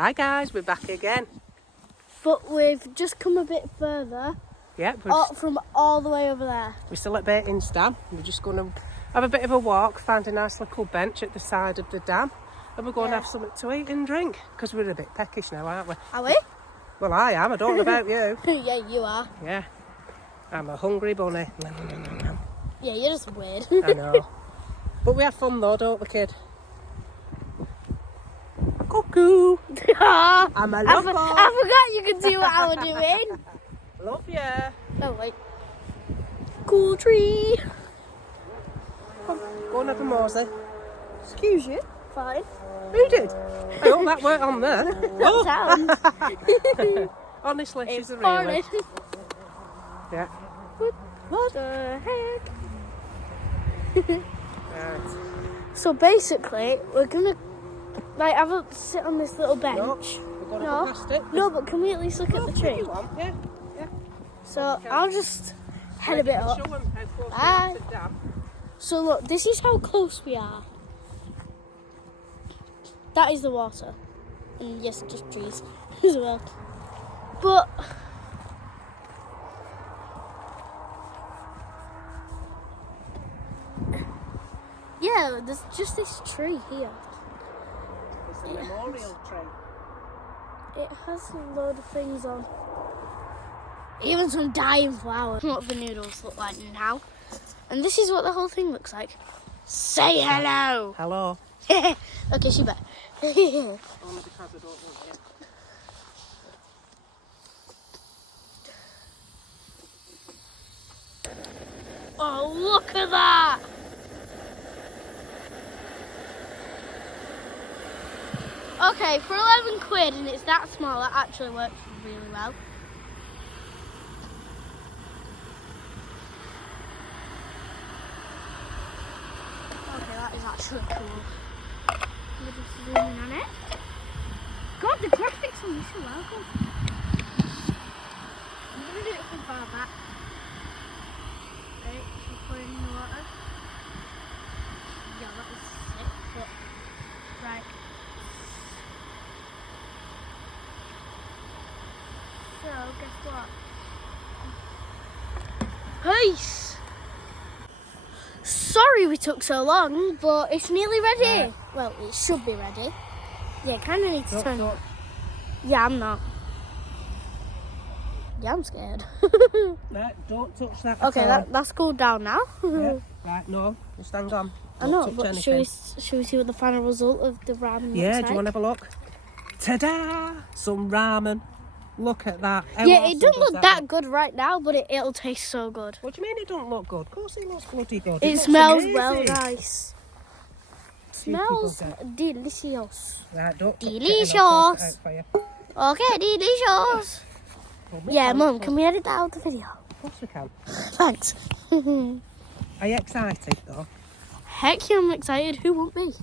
Hi guys, we're back again. But we've just come a bit further. Yeah, From all the way over there. we're still at Baitings Dam. We're just going to have a bit of a walk, find a nice little bench at the side of the dam, and we're going to have something to eat and drink, because we're a bit peckish now, aren't we? Are we? Well, I am. I don't know about you. Yeah, you are. Yeah. I'm a hungry bunny. Yeah, you're just weird. I know. But we have fun though, don't we, kid? Cuckoo. I'm a lover. I forgot you could do what I was doing. Love ya. Oh, wait. Cool tree. Go and have a mosey. Excuse you. Fine. Who did? I hope that weren't on there. Oh. Sound. Honestly, she's a really. Morning. Yeah. What the heck? Right. So basically, we're gonna have a sit on this little bench. No, we're going to go past it. No, but can we at least look at the If tree? you want, yeah. Yeah. So I'll just head a bit Show up. them how close we Bye. are to the dam. So look, this is how close we are. That is the water. And yes, just trees as well. But yeah, there's just this tree here. It's a memorial tree. It has a load of things on. Even some dying flowers. What the noodles look like now. And this is what the whole thing looks like. Say hello. Hello. Okay, she better. Only because I don't want it. Oh, look at that! Okay, for 11 quid and it's that small, that actually works really well. Okay, that is actually cool. We'll just zoom in on it. God, the graphics on this are well good. I'm going to do it from far back. Right, she's putting in the water. Yeah, that was sick, but... Right. So, guess what? Peace! Sorry we took so long, but it's nearly ready. Right. Well, it should be ready. Yeah, kind of needs to turn. Don't. Yeah, I'm not. Yeah, I'm scared. Right, don't touch that. Okay, at all. that's cooled down now. Yeah. Right, no, just hang on. I Don't know, touch but anything. should we see what the final result of the ramen Yeah, looks do you want like? to have a look? Ta-da! Some ramen. Look at that. How Yeah, awesome it doesn't does look that that good right now, but it'll taste so good. What do you mean it don't look good? Of course it looks bloody good. It looks smells amazing. well nice. See if people Smells get- delicious. Right, don't touch it and Delicious. I'll sort it out for you. Okay, delicious. Well, we Yeah, can't Mum, touch- can we edit that out of the video? Of course we can. Thanks. Are you excited though? Heck yeah, I'm excited. Who won't be?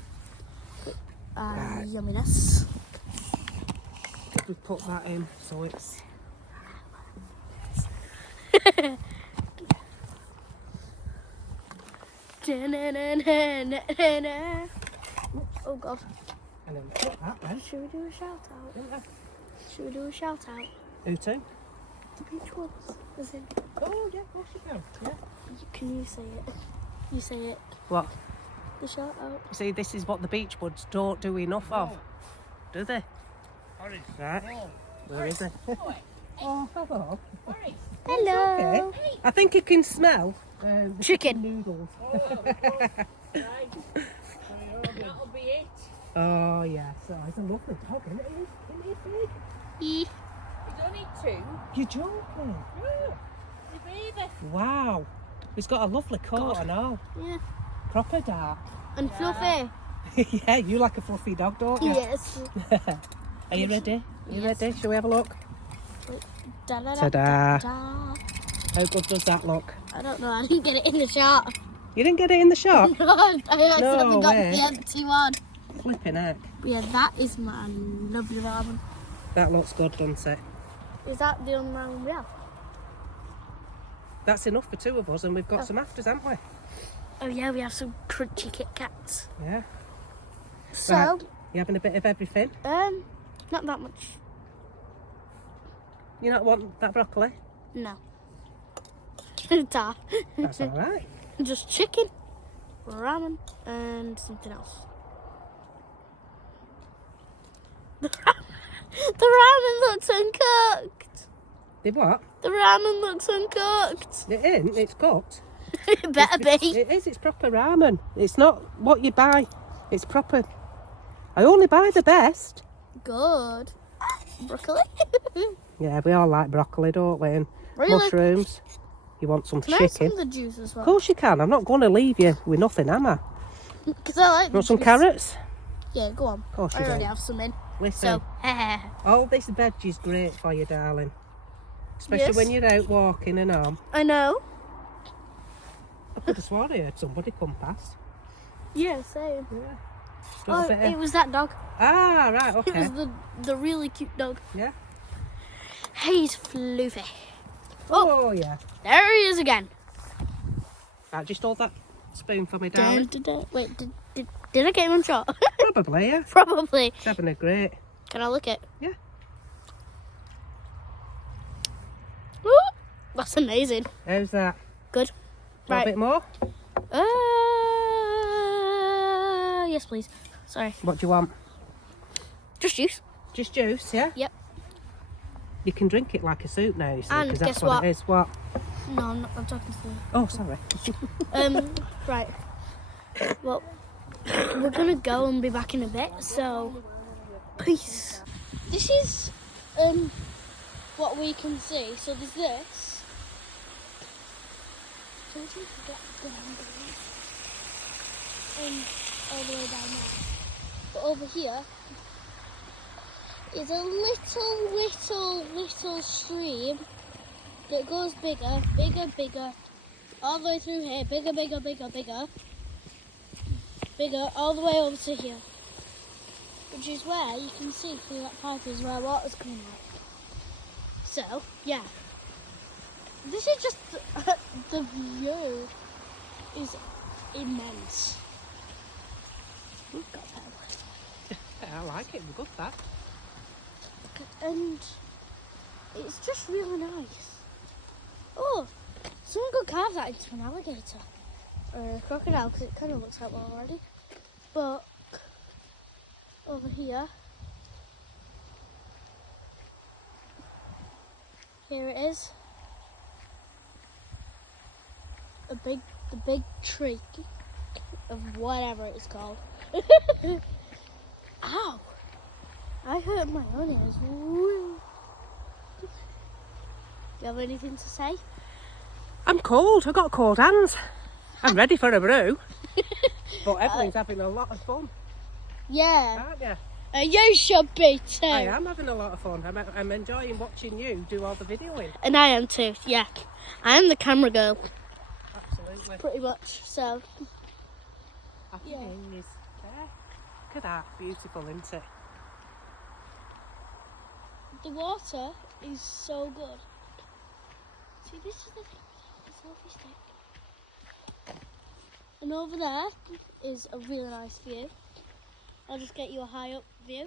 Right. Yumminess. Did we put that in so it's... Oh God. And then put that then. Should we do a shout out? Yeah. Should we do a shout out? Who to? The beach ones. As in, Oh yeah, of course you can. Yeah. can you say it? You say it. What? The shout out. You see, this is what the Beachwoods don't do enough of. Do they? Right. Where is he? Oh, hello. Hello. Okay. I think you can smell the Chicken. noodles. That'll be it. Oh yeah, so it's a lovely dog, isn't it? Isn't it big? E. He's only two. You're joking. He's a baby. Wow. He's got a lovely coat and all. Yeah. Proper dark. And fluffy. Yeah, you like a fluffy dog, don't you? Yes. Are you ready? Are you Yes. ready? Shall we have a look? Da, da, da, Ta-da. da. How good does that look? I don't know. I didn't get it in the shot. You didn't get it in the shop? No, I accidentally got way. the empty one. Flipping heck. Yeah, that is my lovely ramen. That looks good, doesn't it? Is that the only ramen we have? That's enough for two of us, and we've got some afters, haven't we? Oh yeah, we have some crunchy Kit Kats. Yeah. So, Right. You having a bit of everything? Not that much. You not want that broccoli? No. Ta. That's all right. Just chicken, ramen, and something else. The ramen looks uncooked. Did what? The ramen looks uncooked. It isn't. It's cooked. It better be. It is. It's proper ramen. It's not what you buy. It's proper. I only buy the best. Good. Broccoli. Yeah, we all like broccoli, don't we? And Really? mushrooms. You want some Can I have chicken? some of the juice as Of well? course you can. I'm not going to leave you with nothing, am I? Because I like Want some juice. carrots? Yeah, go on. Of course I you already do. have some in. Listen, So, all this veg is great for you, darling. Especially Yes. when you're out walking and all. I know. I could have sworn I heard somebody come past. Yeah, same. Yeah. Oh, Got a bit of- it was that dog. Ah, right, It okay. was the really cute dog. Yeah. He's floofy. Oh, yeah. There he is again. Right, just hold that spoon for me, Dun, darling. dun, dun. Wait, did I get him on shot? Probably, yeah. Probably. It's having a great. Can I lick it? Yeah. Ooh, that's amazing. How's that? Good. Want Right. a bit more? Yes, please. Sorry. What do you want? Just juice. Just juice, yeah? Yep. You can drink it like a soup now, you see, And because that's guess what what? it is. What? No, I'm talking to you. Oh, sorry. Right. Well, we're gonna go and be back in a bit, so peace. This is what we can see. So there's this. So we can get down there. All the way down there. But over here is a little stream that goes bigger, all the way through here, bigger, all the way over to here. Which is where you can see through that pipe is where water's coming out. So, yeah. This is just, the view is immense. We've got that. Yeah, I like it. Good, that. And it's just really nice. Oh, someone could carve that into an alligator or a crocodile because it kind of looks like one already. But over here it is. The big tree of whatever it's called. Ow! I hurt my own ears. Woo. Do you have anything to say? I'm cold. I've got cold hands. I'm ready for a brew. But Evelyn's having a lot of fun, Yeah. aren't you? You should be too. I am having a lot of fun. I'm enjoying watching you do all the videoing. And I am too, yeah. I am the camera girl, Absolutely. pretty much. So, Happy Yeah. days. Yeah. Look at that. Beautiful, isn't it? the water is so good. See, this is the selfie stick. And over there is a really nice view. I'll just get you a high up view.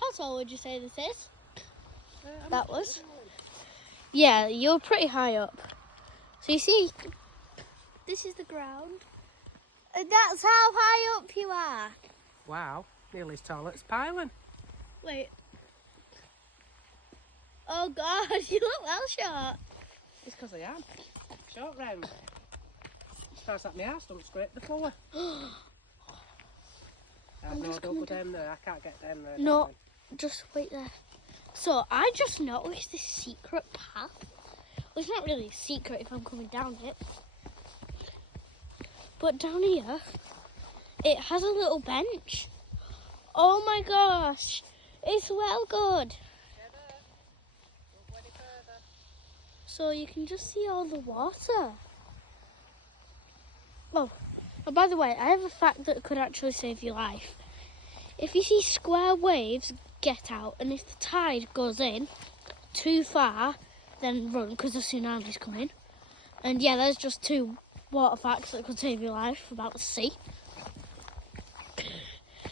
How tall would you say this is? That was? Yeah, you're pretty high up. So you see, this is the ground. And that's how high up you are. Wow. Nearly as tall as Pylan. Wait. Oh God, you look well short. It's because I am. Short round. Starts at my ass, don't scrape the floor. I'm No, just don't go gonna down there. I can't get down there. No, just wait there. So I just noticed this secret path. Well, it's not really a secret if I'm coming down it. But down here, it has a little bench. Oh my gosh, it's well good. So you can just see all the water. Oh, by the way, I have a fact that could actually save your life. If you see square waves, get out. And if the tide goes in too far, then run because the tsunami's coming. And yeah, there's just 2 water facts that could save your life about the sea.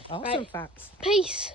Awesome Right. facts. Peace.